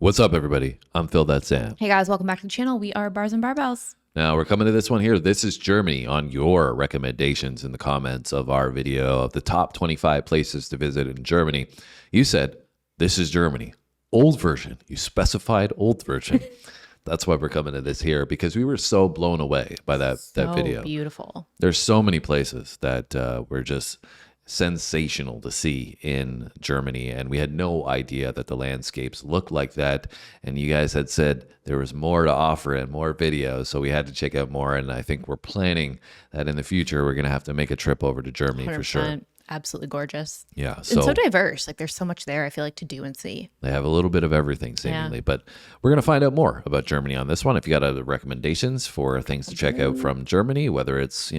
What's up, everybody? I'm Phil, that's Sam. Hey guys, welcome back to the channel. We are Bars and Barbells. Now we're coming to this one here. This is Germany on your recommendations in the comments of our video of the top 25 places to visit in Germany. You said, this is Germany. Old version. You specified old version. That's why we're coming to this here, because we were so blown away by that video. Beautiful. There's so many places that were just sensational to see in Germany, and we had no idea that the landscapes looked like that. And you guys had said there was more to offer and more videos, so we had to check out more. And I think we're planning that in the future we're going to have to make a trip over to Germany 100%. For sure. Absolutely gorgeous. Yeah. And so diverse. Like there's so much there, I feel like, to do and see. They have a little bit of everything seemingly, but we're going to find out more about Germany on this one. If you got other recommendations for things to check out from Germany, whether it's,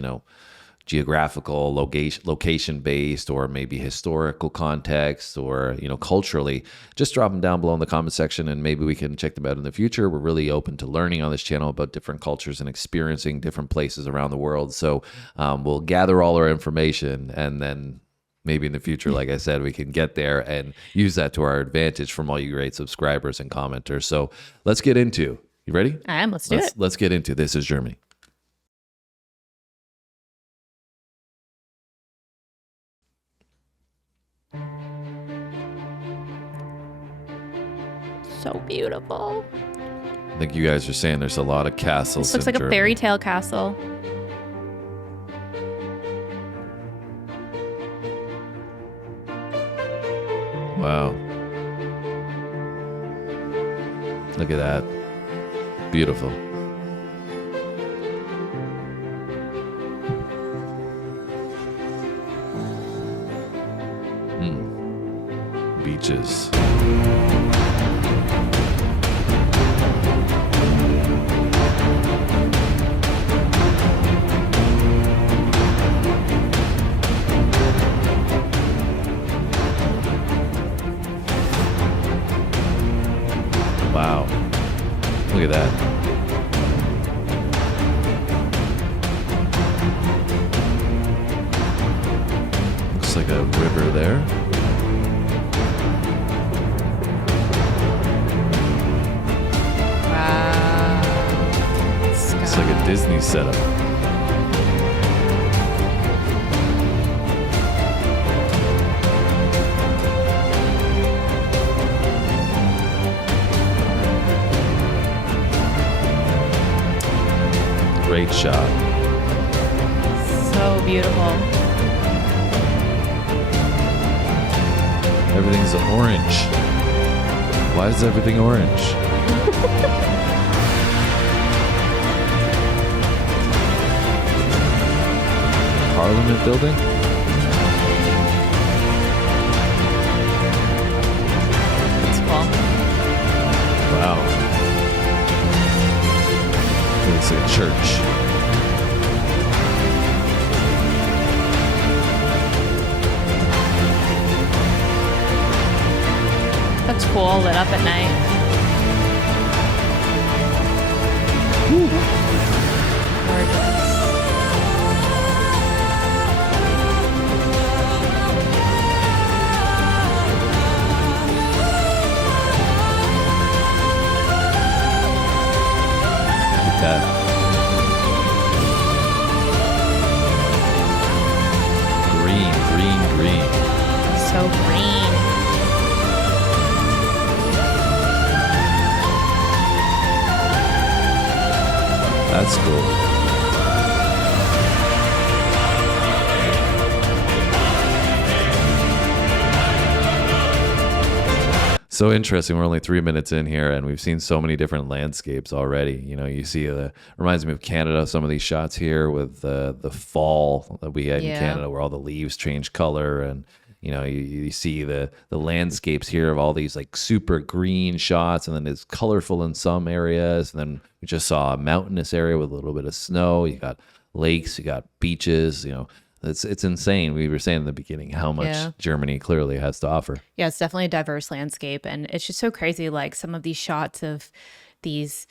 geographical, location based, or maybe historical context, or culturally, just drop them down below in the comment section and maybe we can check them out in the future. We're really open to learning on this channel about different cultures and experiencing different places around the world. So we'll gather all our information, and then maybe in the future, like I said, we can get there and use that to our advantage from all you great subscribers and commenters. So let's get into, you ready? I am. Let's do it. Let's get into This is Germany. So beautiful. I think you guys are saying there's a lot of castles. This looks like Germany. A fairy tale castle. Wow. Look at that. Beautiful. Beaches. Wow. Look at that. Looks like a river there. Wow. It's like a Disney setup. Great shot. So beautiful. Everything's orange. Why is everything orange? Parliament building? That's cool. Wow. It's a church. That's cool, lit up at night. Gorgeous. Look at that. Green. So green. That's cool. So interesting. We're only 3 minutes in here and we've seen so many different landscapes already. You see reminds me of Canada, some of these shots here with the fall that we had in Canada where all the leaves change color, and you see the landscapes here of all these like super green shots, and then it's colorful in some areas, and then we just saw a mountainous area with a little bit of snow. You got lakes, you got beaches, It's insane. We were saying in the beginning how much Germany clearly has to offer. Yeah, it's definitely a diverse landscape. And it's just so crazy. Like some of these shots of these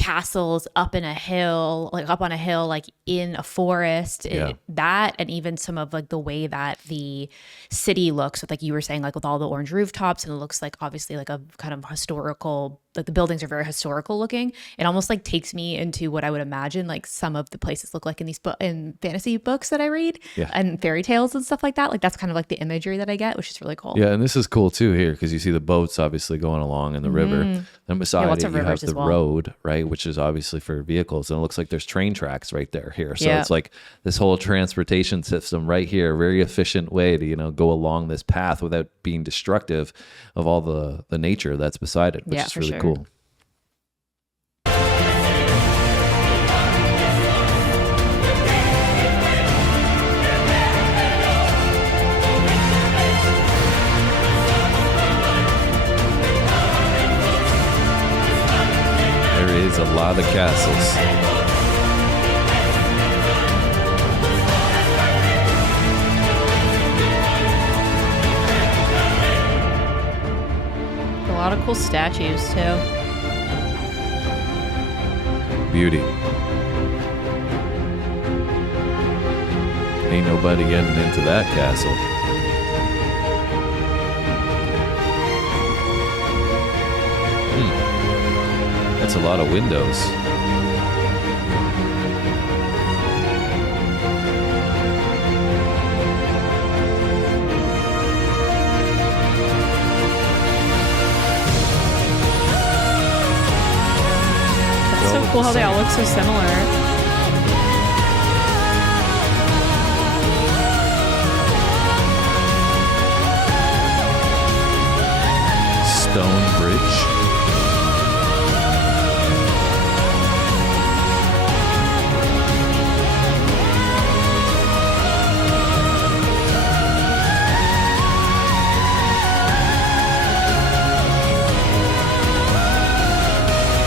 castles up in a hill, like up on a hill, like in a forest. That, and even some of like the way that the city looks, with like you were saying, like with all the orange rooftops, and it looks like obviously like a kind of historical, like the buildings are very historical looking. It almost like takes me into what I would imagine like some of the places look like in these in fantasy books that I read and fairy tales and stuff like that. Like that's kind of like the imagery that I get, which is really cool. Yeah, and this is cool too here because you see the boats obviously going along in the river. Then beside it, you have the road, right, which is obviously for vehicles, and it looks like there's train tracks right there here. So it's like this whole transportation system right here, very efficient way to go along this path without being destructive of all the nature that's beside it, which is really cool. There is a lot of castles. A lot of cool statues too. Beauty. Ain't nobody getting into that castle. That's a lot of windows. It's so cool how they all look so similar. Stone Bridge.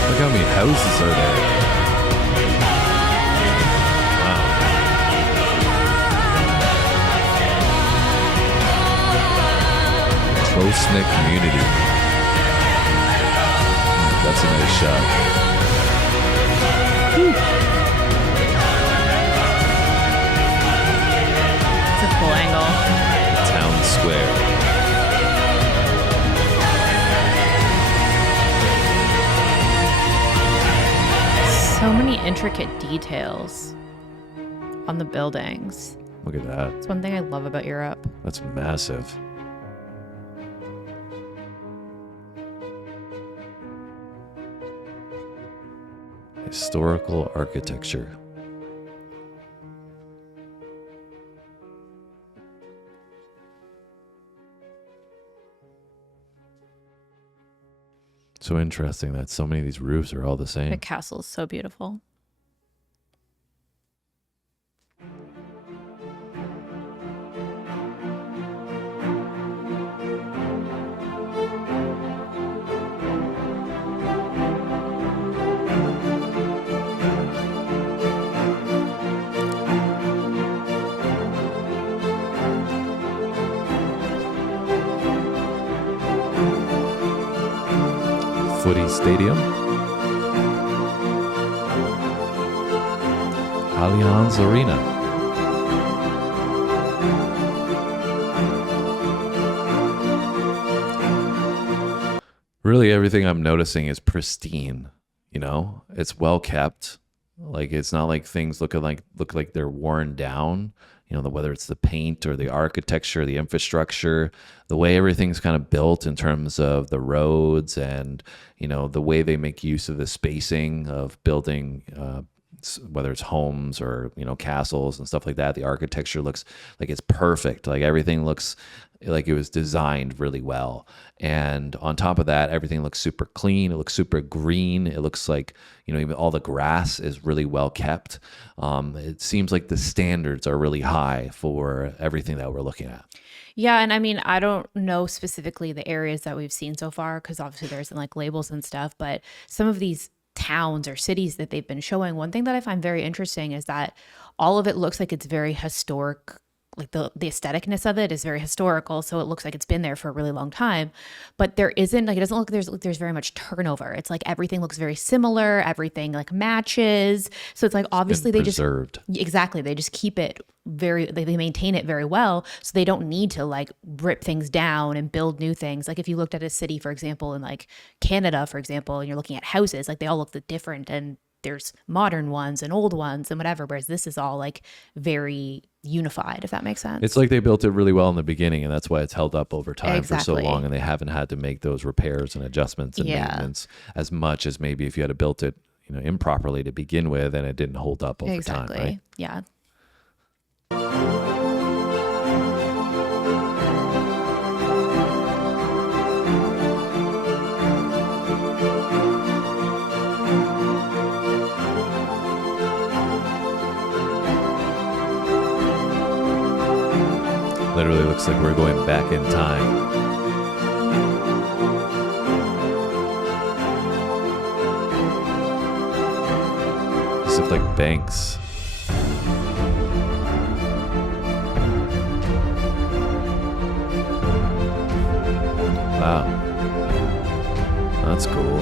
Look how many houses are there. Wow. Close-knit community. That's a nice shot. Whew. It's a cool angle. Town Square. So many intricate details on the buildings. Look at that. It's one thing I love about Europe. That's massive. Historical architecture. So interesting that so many of these roofs are all the same. The castle is so beautiful. Footy Stadium. Allianz Arena. Really, everything I'm noticing is pristine. It's well kept. Like it's not like things look like they're worn down. Whether it's the paint or the architecture, the infrastructure, the way everything's kind of built in terms of the roads and, the way they make use of the spacing of building, whether it's homes or, castles and stuff like that. The architecture looks like it's perfect. Like everything looks like it was designed really well. And on top of that, everything looks super clean. It looks super green. It looks like, even all the grass is really well kept. It seems like the standards are really high for everything that we're looking at. Yeah. And I mean, I don't know specifically the areas that we've seen so far, because obviously there's like labels and stuff, but some of these towns or cities that they've been showing, one thing that I find very interesting is that all of it looks like it's very historic like the aestheticness of it is very historical, so it looks like it's been there for a really long time. But there isn't like, it doesn't look there's very much turnover. It's like everything looks very similar, everything like matches. So it's like obviously they preserved. Exactly, they just keep it they maintain it very well, so they don't need to like rip things down and build new things. Like if you looked at a city, for example, in like Canada, for example, and you're looking at houses, like they all look different, and there's modern ones and old ones and whatever, whereas this is all like very unified, if that makes sense. It's like they built it really well in the beginning, and that's why it's held up over time for so Exactly. long, and they haven't had to make those repairs and adjustments and maintenance as much as maybe if you had built it, you know, improperly to begin with and it didn't hold up over time, right? Yeah. Literally looks like we're going back in time. These look like banks. Wow. That's cool.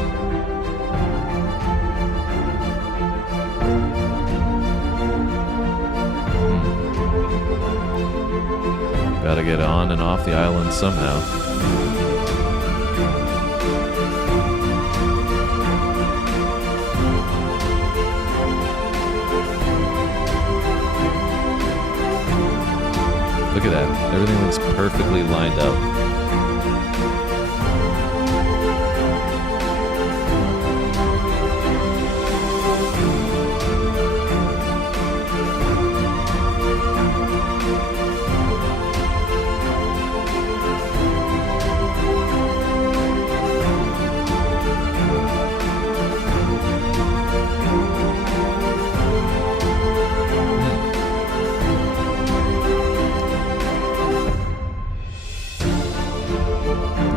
Gotta get on and off the island somehow. Look at that. Everything looks perfectly lined up.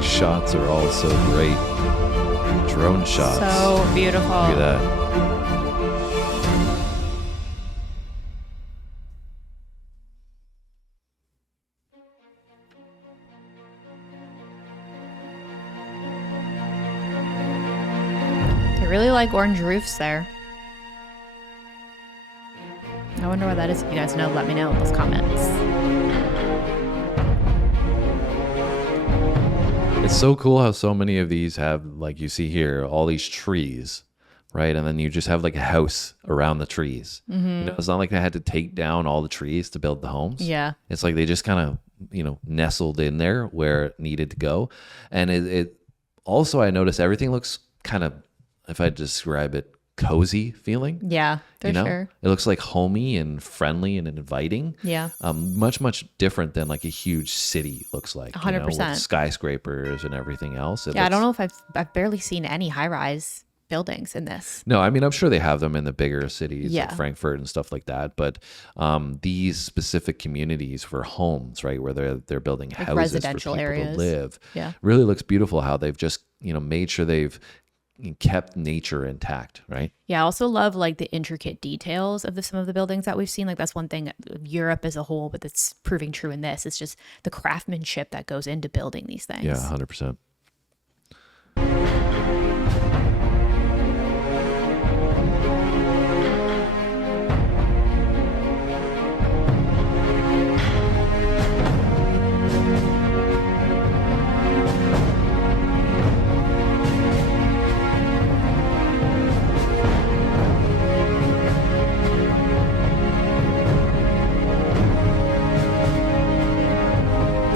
Shots are all so great. Drone shots. So beautiful. Look at that. I really like orange roofs there. I wonder what that is. If you guys know, let me know in those comments. It's so cool how so many of these have, like you see here, all these trees, right? And then you just have like a house around the trees. Mm-hmm. You know, it's not like they had to take down all the trees to build the homes. Yeah. It's like they just kind of, you know, nestled in there where it needed to go. And it also, I noticed everything looks kind of, if I describe it, cozy feeling. Yeah, for sure. It looks like homey and friendly and inviting. Yeah. Much different than like a huge city looks like. 100%. With skyscrapers and everything else. I don't know if I've barely seen any high-rise buildings in this. No, I mean, I'm sure they have them in the bigger cities Yeah. like Frankfurt and stuff like that. But these specific communities for homes, right, where they're building Like houses residential for people areas. to live. Yeah. Really looks beautiful how they've just, you know, made sure they've kept nature intact, right? Yeah, I also love like the intricate details of some of the buildings that we've seen. Like that's one thing of Europe as a whole, but that's proving true in this. It's just the craftsmanship that goes into building these things. Yeah, 100%.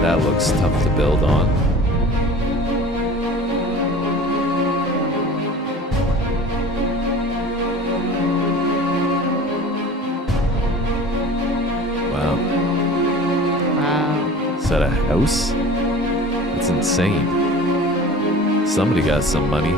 That looks tough to build on. Wow. Wow. Is that a house? That's insane. Somebody got some money.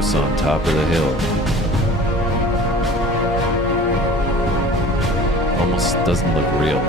house on top of the hill. Almost doesn't look real.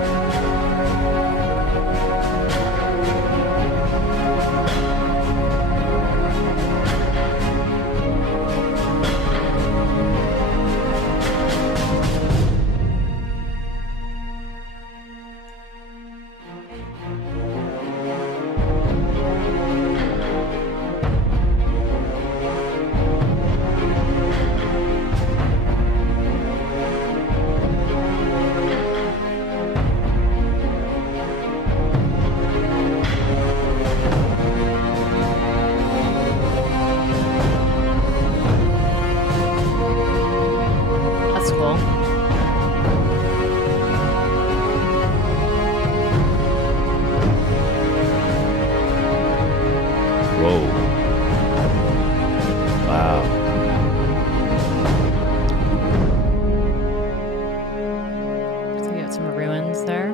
That's cool. Whoa. Wow. So we got some ruins there.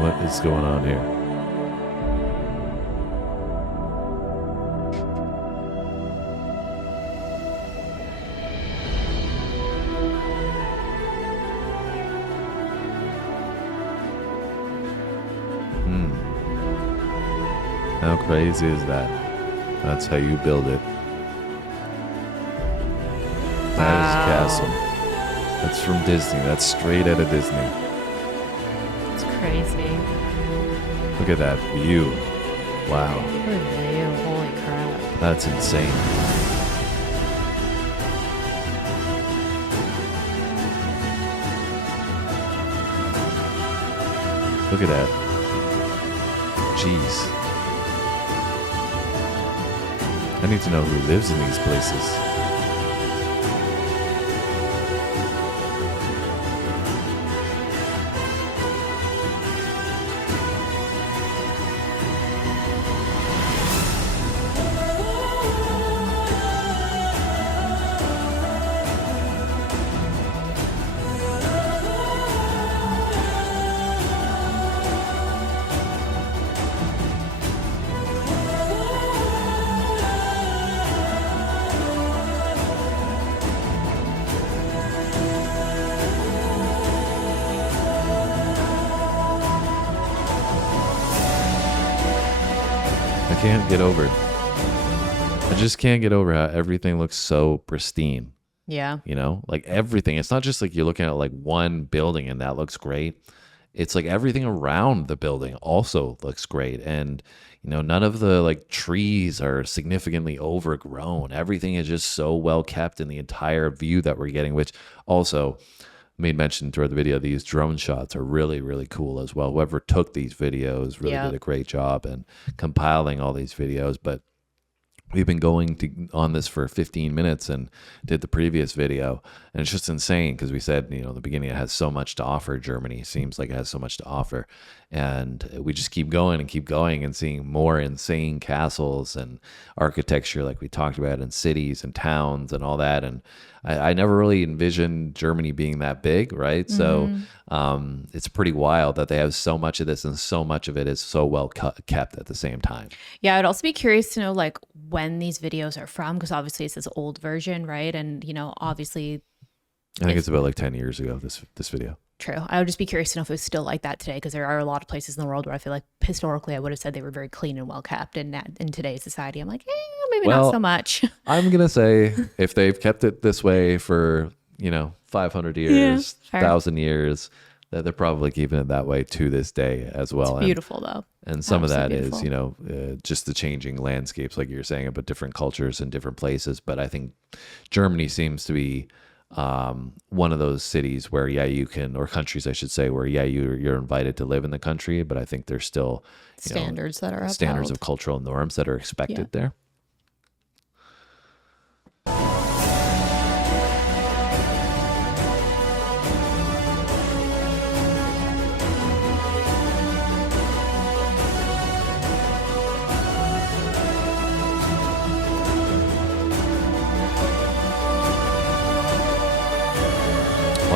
What is going on here? How crazy is that? That's how you build it. That is a castle. That's from Disney. That's straight out of Disney. It's crazy. Look at that view. Wow. Good view. Holy crap. That's insane. Look at that. Jeez. I need to know who lives in these places. I can't get over it. I just can't get over how everything looks so pristine. Yeah. You know, like everything. It's not just like you're looking at like one building and that looks great. It's like everything around the building also looks great. And, you know, none of the like trees are significantly overgrown. Everything is just so well kept in the entire view that we're getting, which also made mention throughout the video. These drone shots are really, really cool as well. Whoever took these videos really did a great job in compiling all these videos. But we've been going on this for 15 minutes and did the previous video. And it's just insane because we said, you know, in the beginning, it has so much to offer. Germany seems like it has so much to offer. And we just keep going and seeing more insane castles and architecture like we talked about, and cities and towns and all that. And I never really envisioned Germany being that big, right? So it's pretty wild that they have so much of this and so much of it is so well kept at the same time. Yeah, I'd also be curious to know like when these videos are from, because obviously it's this old version, right? And, you know, obviously I think it's about like 10 years ago, this video. True. I would just be curious to know if it was still like that today, because there are a lot of places in the world where I feel like historically I would have said they were very clean and well kept. And in today's society, I'm like, maybe not so much. I'm going to say if they've kept it this way for, 500 years, 1,000 years, that they're probably keeping it that way to this day as well. It's beautiful though. And some of that is, just the changing landscapes, like you're saying, about different cultures and different places. But I think Germany seems to be one of those cities where, you can, or countries, I should say, where, you're invited to live in the country. But I think there's still standards that are standards upheld. of cultural norms that are expected there.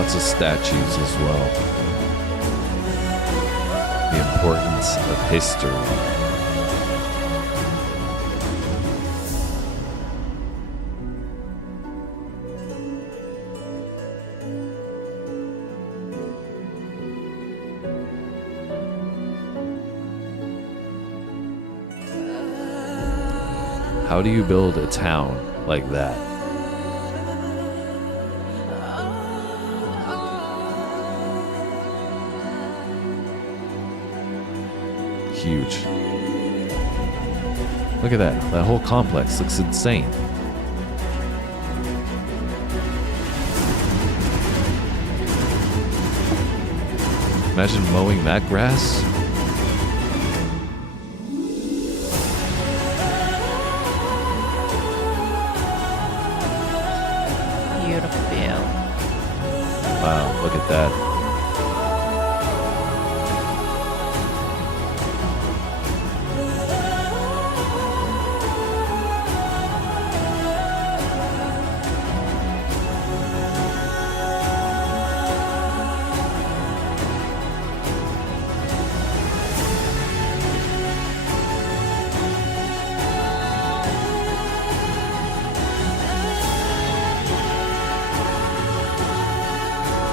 Lots of statues as well. The importance of history. How do you build a town like that? Huge. Look at that. That whole complex looks insane. Imagine mowing that grass. Beautiful view. Wow, look at that.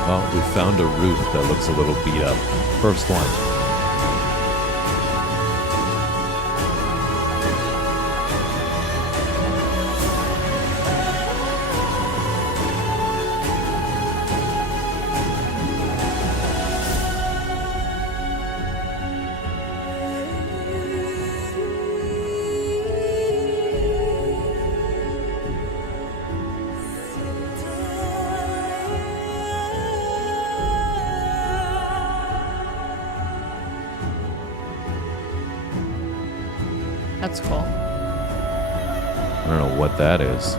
Well, we found a roof that looks a little beat up. First one. That's cool. I don't know what that is.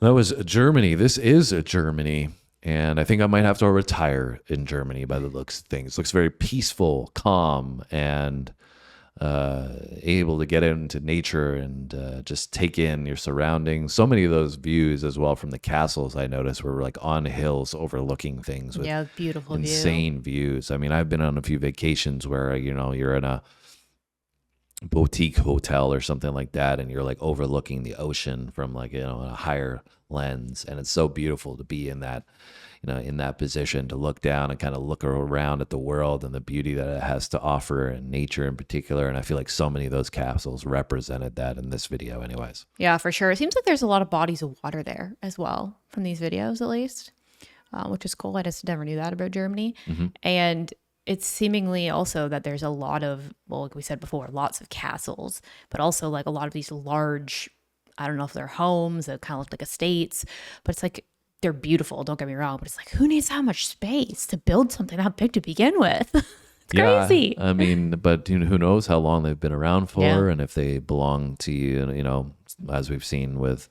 That was Germany. This is Germany. And I think I might have to retire in Germany by the looks of things. Looks very peaceful, calm, and able to get into nature and just take in your surroundings. So many of those views as well from the castles I noticed were like on hills overlooking things with Beautiful insane views. I mean, I've been on a few vacations where, you're in a boutique hotel or something like that and you're like overlooking the ocean from like, a higher lens. And it's so beautiful to be in that, in that position to look down and kind of look around at the world and the beauty that it has to offer and nature in particular. And I feel like so many of those castles represented that in this video anyways. Yeah, for sure. It seems like there's a lot of bodies of water there as well from these videos, at least, which is cool. I just never knew that about Germany. Mm-hmm. And it's seemingly also that there's a lot of, well, like we said before, lots of castles, but also like a lot of these large, I don't know if they're homes, that kind of look like estates, but it's like, they're beautiful, don't get me wrong, but it's like, who needs that much space to build something that big to begin with? It's crazy. I mean, but who knows how long they've been around for and if they belong to you, as we've seen with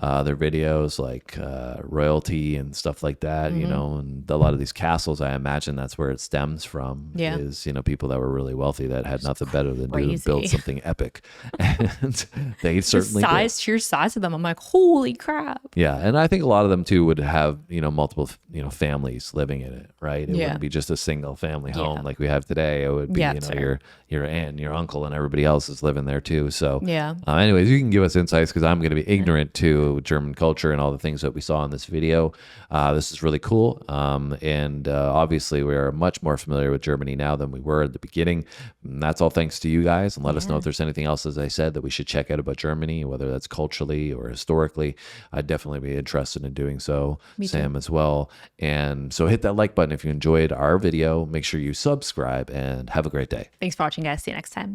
their videos like royalty and stuff like that, and a lot of these castles, I imagine that's where it stems from is, people that were really wealthy that had nothing better than to build something epic. And they certainly sheer size of them. I'm like, holy crap. Yeah. And I think a lot of them too would have, multiple, families living in it, right? It wouldn't be just a single family home like we have today. It would be, your aunt and your uncle and everybody else is living there too. So anyways, you can give us insights because I'm going to be ignorant to German culture and all the things that we saw in this video. This is really cool. And obviously we are much more familiar with Germany now than we were at the beginning. And that's all thanks to you guys. And let us know if there's anything else, as I said, that we should check out about Germany, whether that's culturally or historically. I'd definitely be interested in doing so. Sam as well. And so hit that like button if you enjoyed our video. Make sure you subscribe and have a great day. Thanks for watching, guys. See you next time.